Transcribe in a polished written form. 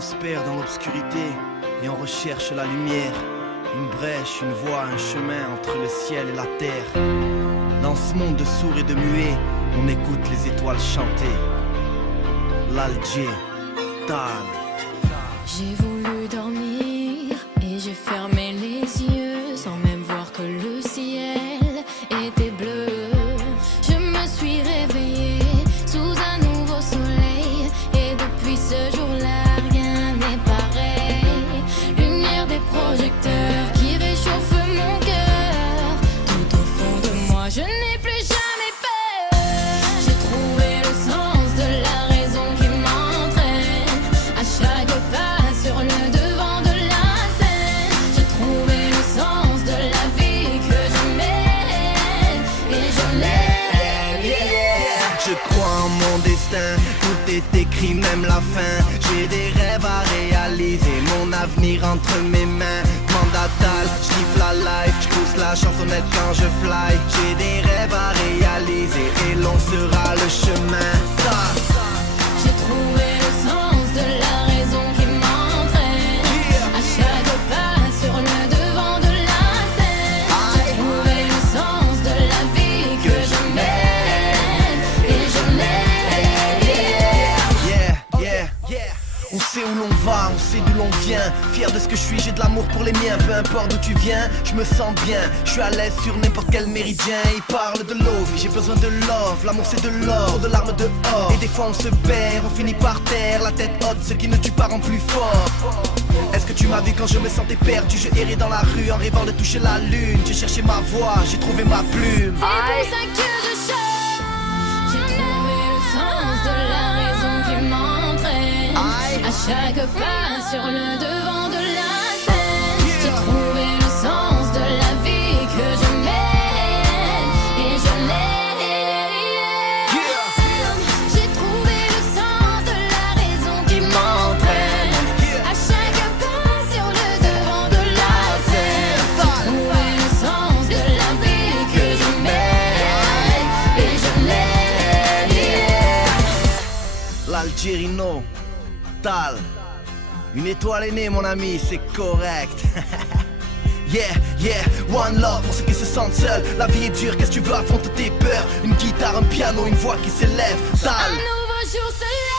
on se perd dans l'obscurité et on recherche la lumière. Une brèche, une voie, un chemin entre le ciel et la terre. Dans ce monde de sourds et de muets, on écoute les étoiles chanter. L'Alger, Tal. J'ai voulu dormir et j'ai fermé les yeux sans même voir que le ciel était bleu. Je me suis réveillée sous un nouveau soleil et depuis ce jour-là rien n'est pareil. Lumière des projecteurs qui réchauffe mon cœur. Tout au fond de moi je n'ai plus jamais peur. J'ai trouvé le sens de la raison qui m'entraîne à chaque pas sur le devant de la scène. J'ai trouvé le sens de la vie que je mène et je l'aime. Je crois en mon destin, tout est écrit, même la fin. J'ai des rêves à réaliser, mon avenir entre mes mains. Mandatal, je kiffe la life, je pousse la chansonnette quand je fly. J'ai des rêves à réaliser et long sera le chemin. J'ai trouvé le sens de la raison qui m'entraîne à chaque pas sur le devant de la scène. J'ai trouvé le sens de la vie que je mène et je l'aime. On sait où l'on va, on sait d'où l'on vient. Fier de ce que je suis, j'ai de l'amour pour les miens. Peu importe d'où tu viens, je me sens bien. Je suis à l'aise sur n'importe quel méridien. Ils parlent de love, j'ai besoin de love. L'amour c'est de l'or, trop de larmes dehors. Et des fois on se perd, on finit par terre. La tête haute, ce qui ne tue pas rend plus fort. Est-ce que tu m'as vu quand je me sentais perdu? Je errais dans la rue en rêvant de toucher la lune. J'ai cherché ma voix, j'ai trouvé ma plume. C'est pour ça que je chante. J'ai trouvé le sens de la raison qui m'entraîne à chaque pas sur le devant de la scène. J'ai trouvé le sens de la vie que je mène et je l'aime. J'ai trouvé le sens de la raison qui m'entraîne à chaque pas sur le devant de la scène. J'ai trouvé le sens de la vie que je mène et je l'aime. L'Algérino, Tal. Une étoile est née mon ami, c'est correct. Yeah, one love pour ceux qui se sentent seuls. La vie est dure, qu'est-ce que tu veux, affronter tes peurs. Une guitare, un piano, une voix qui s'élève. Tal. Un nouveau jour se lève.